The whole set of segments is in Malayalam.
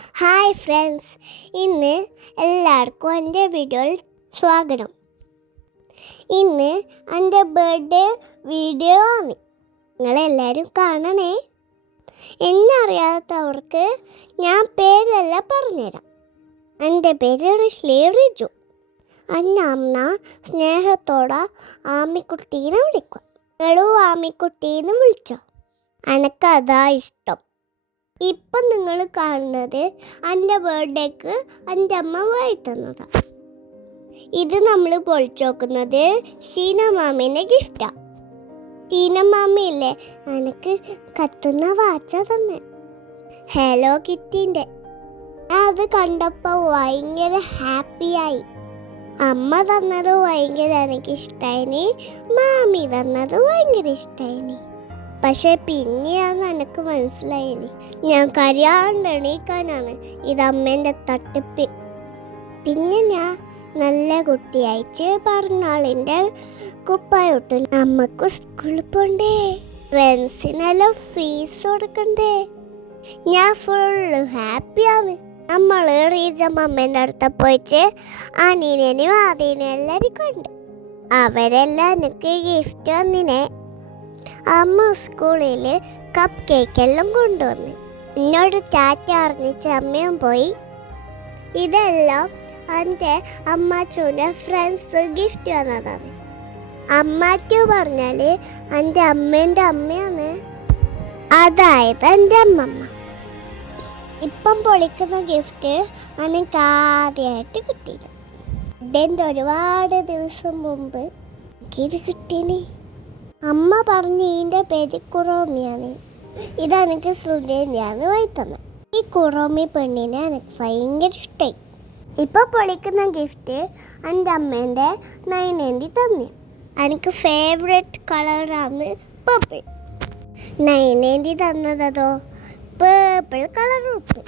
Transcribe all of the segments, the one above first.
ഹായ് ഫ്രണ്ട്സ്, ഇന്ന് എല്ലാവർക്കും എൻ്റെ വീഡിയോയിൽ സ്വാഗതം. ഇന്ന് എൻ്റെ ബർത്ത്ഡേ വീഡിയോ ആണ്. നിങ്ങളെല്ലാവരും കാണണേ. എന്നെ അറിയാത്തവർക്ക് ഞാൻ പേരെല്ലാം പറഞ്ഞുതരാം. എൻ്റെ പേര് റിഷ്ലി റിജു. എൻ്റെ അമ്മ സ്നേഹത്തോടെ ആമിക്കുട്ടീനെ വിളിക്കും. നിങ്ങളും ആമിക്കുട്ടീന്ന് വിളിച്ചോ. എനിക്കതാ ഇഷ്ടം. ഇപ്പം നിങ്ങൾ കാണുന്നത് എൻ്റെ ബർത്ത്ഡേക്ക് എൻ്റെ അമ്മ വാങ്ങി തന്നതാണ്. ഇത് നമ്മൾ പൊളിച്ചു നോക്കുന്നത് ഷീന മാമീൻ്റെ ഗിഫ്റ്റാണ്. ഷീന മാമിയില്ലേ എനിക്ക് കത്തുന്ന വാച്ച തന്നെ, ഹലോ കിറ്റിൻ്റെ. അത് കണ്ടപ്പോൾ ഭയങ്കര ഹാപ്പിയായി. അമ്മ തന്നത് ഭയങ്കര എനിക്ക് ഇഷ്ടമായി, മാമി തന്നത് ഭയങ്കര ഇഷ്ടമായി. പക്ഷേ പിന്നെയാണ് എനിക്ക് മനസ്സിലായിനി ഞാൻ കരയാണ്ട് എണീക്കാനാണ് ഇത് അമ്മേൻ്റെ തട്ടിപ്പ്. പിന്നെ ഞാൻ നല്ല കുട്ടിയായിട്ട് പറഞ്ഞാളിൻ്റെ കുപ്പായോട്ടു. അമ്മക്ക് സ്കൂളിൽ പോണ്ടേ, ഫ്രണ്ട്സിനെല്ലാം ഫീസ് കൊടുക്കണ്ടേ. ഞാൻ ഫുള്ള് ഹാപ്പിയാണ്. നമ്മൾ റീജമ്മേൻ്റെ അടുത്ത് പോയിട്ട് അനീനെയും ആദീനെയും എല്ലാവരും കണ്ട്. അവരെല്ലാം എനിക്ക് ഗിഫ്റ്റ് വന്നിനെ. അമ്മ സ്കൂളിൽ കപ്പ് കേക്കെല്ലാം കൊണ്ടുവന്ന് എന്നോട് ടാറ്റ അറിഞ്ഞിച്ച് അമ്മയും പോയി. ഇതെല്ലാം എൻ്റെ അമ്മാച്ചൂൻ്റെ ഫ്രണ്ട്സ് ഗിഫ്റ്റ് വന്നതാണ്. അമ്മാച്ചു പറഞ്ഞാൽ എൻ്റെ അമ്മേൻ്റെ അമ്മയാണ്, അതായത് എൻ്റെ അമ്മമ്മ. ഇപ്പം പൊളിക്കുന്ന ഗിഫ്റ്റ് എനിക്ക് ആദ്യമായിട്ട് കിട്ടിയത്. ഇതിൻ്റെ ഒരുപാട് ദിവസം മുമ്പ് എനിക്കിത് കിട്ടീനി. അമ്മ പറഞ്ഞ് ഇതിൻ്റെ പേര് കുറോമിയാണ്. ഇതെനിക്ക് ശ്രുതേൻ്റെയാണ് വാങ്ങി തന്നത്. ഈ കുറോമി പെണ്ണിനെ എനിക്ക് ഭയങ്കര ഇഷ്ടമായി. ഇപ്പോൾ പൊളിക്കുന്ന ഗിഫ്റ്റ് എൻ്റെ അമ്മേൻ്റെ നൈനേണ്ടി തന്നെ. എനിക്ക് ഫേവറേറ്റ് കളറാണ് പേർപ്പിൾ. നൈനേണ്ടി തന്നതോ പേർപ്പിൾ കളർ ഉപ്പ്.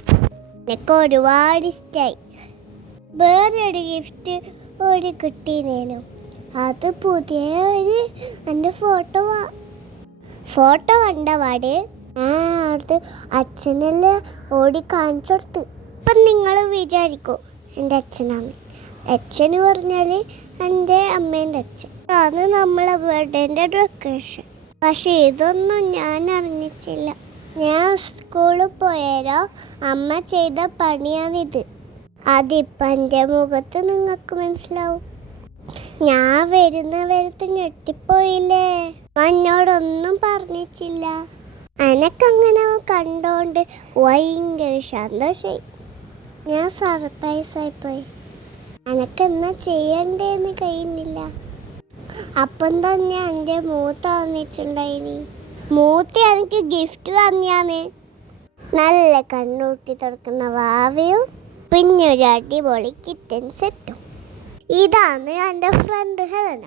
എനിക്ക് ഒരുപാട് ഇഷ്ടമായി. വേറൊരു ഗിഫ്റ്റ് ഒരു കിട്ടിയേനു. അത് പുതിയ ഒരു എൻ്റെ ഫോട്ടോ കണ്ടപാട് അടുത്ത് അച്ഛനെല്ലാം ഓടി കാണിച്ചു കൊടുത്ത്. ഇപ്പം നിങ്ങൾ വിചാരിക്കും എൻ്റെ അച്ഛനാണ്. അച്ഛന് പറഞ്ഞാൽ എൻ്റെ അമ്മേൻ്റെ അച്ഛൻ ആണ് നമ്മളെ ബർത്ത്ഡേൻ്റെ ഡെക്കറേഷൻ. പക്ഷേ ഇതൊന്നും ഞാൻ അറിഞ്ഞിട്ടില്ല. ഞാൻ സ്കൂളിൽ പോയാലോ അമ്മ ചെയ്ത പണിയാണിത്. അതിപ്പം എൻ്റെ മുഖത്ത് നിങ്ങൾക്ക് മനസ്സിലാവും. ഞാൻ വരുന്നവരത്ത് ഞെട്ടിപ്പോയില്ലേ. എന്നോടൊന്നും പറഞ്ഞിട്ടില്ല. എനക്കങ്ങനെ കണ്ടോണ്ട് ഭയങ്കര സന്തോഷമായി. ഞാൻ സർപ്രൈസായിപ്പോയി. എനക്കെന്നാ ചെയ്യണ്ടേന്ന് കഴിയുന്നില്ല. അപ്പം തന്നെ എൻ്റെ മൂത്ത വന്നിട്ടുണ്ടായിനി. മൂത്ത എനിക്ക് ഗിഫ്റ്റ് തന്നെയാണ്. നല്ല കണ്ണൂട്ടി തുറക്കുന്ന വാവയും പിന്നെ ഒരു അടിപൊളി കിറ്റൻ സെറ്റും. ഇതാണ് എൻ്റെ ഫ്രണ്ട് ഹെലന.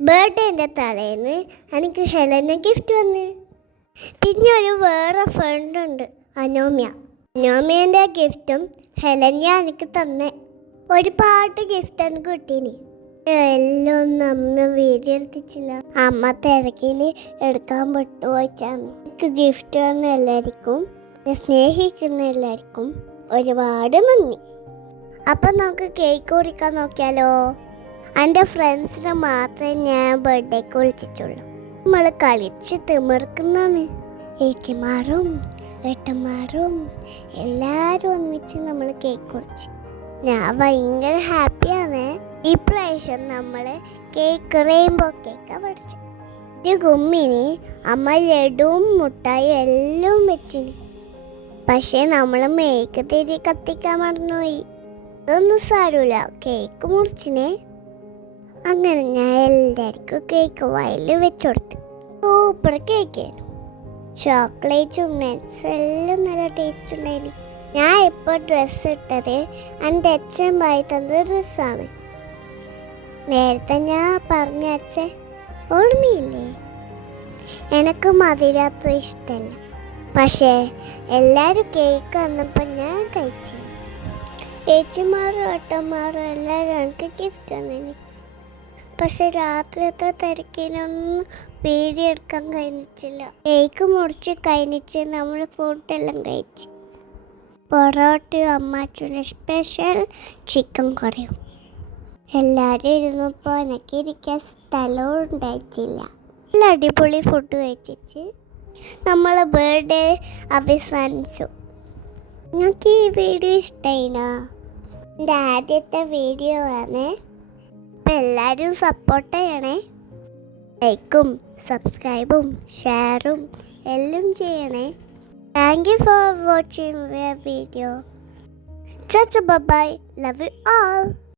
ബർത്ത്ഡേൻ്റെ തലേന്ന് എനിക്ക് ഹെലന ഗിഫ്റ്റ് വന്ന്. പിന്നെ ഒരു വേറെ ഫ്രണ്ടുണ്ട് അനോമിയൻ്റെ ഗിഫ്റ്റും ഹെലന എനിക്ക് തന്നെ. ഒരുപാട് ഗിഫ്റ്റ് എനിക്ക് കിട്ടീനി. എല്ലാം ഒന്നും അമ്മ വീഡിയോ എടുത്തിച്ചില്ല. അമ്മ തിരക്കിൽ എടുക്കാൻ വിട്ടുപോയിച്ചാണ്. എനിക്ക് ഗിഫ്റ്റ് വന്ന എല്ലാവർക്കും, സ്നേഹിക്കുന്ന എല്ലാവർക്കും ഒരുപാട് നന്ദി. അപ്പം നമുക്ക് കേക്ക് കുറിക്കാൻ നോക്കിയാലോ. എൻ്റെ ഫ്രണ്ട്സിനെ മാത്രമേ ഞാൻ ബർത്ത്ഡേക്ക് വിളിച്ചിട്ടുള്ളൂ. നമ്മൾ കളിച്ച് തിമിർക്കുന്നതാണ്. ഏച്ചിമാരും ഏട്ടന്മാരും എല്ലാവരും ഒന്നിച്ച് നമ്മൾ കേക്ക് കുറിച്ച്. ഞാൻ ഭയങ്കര ഹാപ്പിയാണ്. ഈ പ്രാവശ്യം നമ്മൾ കേക്ക് റെയിൻബോ കേക്കാണ് പഠിച്ചു. ഒരു ഗുമ്മിന് അമ്മ ലഡുവും മുട്ടായും എല്ലാം വെച്ചിന്. പക്ഷേ നമ്മൾ മേക്ക് തിരി കത്തിക്കാൻ മറന്നുപോയി. അതൊന്നും സാരമില്ല, കേക്ക് മുറിച്ചിനെ. അങ്ങനെ ഞാൻ എല്ലാവർക്കും കേക്ക് വായിൽ വെച്ചുകൊടുത്തു. സൂപ്പർ കേക്കായിരുന്നു. ചോക്ലേറ്റും നട്ട്സും എല്ലാം നല്ല ടേസ്റ്റ് ഉണ്ടായിരുന്നു. ഞാൻ ഇപ്പോൾ ഡ്രസ്സ് ഇട്ടത് എൻ്റെ അച്ഛൻ വായി തന്ന ഡ്രസ്സാണ്. നേരത്തെ ഞാൻ പറഞ്ഞ അച്ഛൻ ഓർമ്മയില്ലേ. എനിക്ക് മധുരത്ര ഇഷ്ടമല്ല. പക്ഷേ എല്ലാവരും കേക്ക് തന്നപ്പോൾ ഞാൻ കഴിച്ചു. ഏച്ചിമാരും ഏട്ടന്മാരും എല്ലാവരും എനിക്ക് ഗിഫ്റ്റ് തന്നിനി. പക്ഷെ രാത്രിയത്തെ തിരക്കിനൊന്നും വീഡിയോ എടുക്കാൻ കഴിഞ്ഞിട്ടില്ല. കേക്ക് മുറിച്ച് കഴിഞ്ഞിട്ട് നമ്മൾ ഫുഡെല്ലാം കഴിച്ചു. പൊറോട്ടയും അമ്മാച്ചൻ്റെ സ്പെഷ്യൽ ചിക്കൻ കറിയും. എല്ലാവരും ഇരുന്നപ്പോൾ എനിക്ക് ഇരിക്കാൻ സ്ഥലവും ഉണ്ടായിട്ടില്ല. നല്ല അടിപൊളി ഫുഡ് കഴിച്ചിട്ട് നമ്മൾ ബർത്ത്ഡേ അവസാനിച്ചു. നിങ്ങൾക്ക് ഈ വീഡിയോ ഇഷ്ടമായിനാ? എൻ്റെ ആദ്യത്തെ വീഡിയോ ആണ്. അപ്പം എല്ലാവരും സപ്പോർട്ട് ചെയ്യണേ. ലൈക്കും സബ്സ്ക്രൈബും ഷെയറും എല്ലാം ചെയ്യണേ. Thank you for watching my video. Bye bye. Love you all.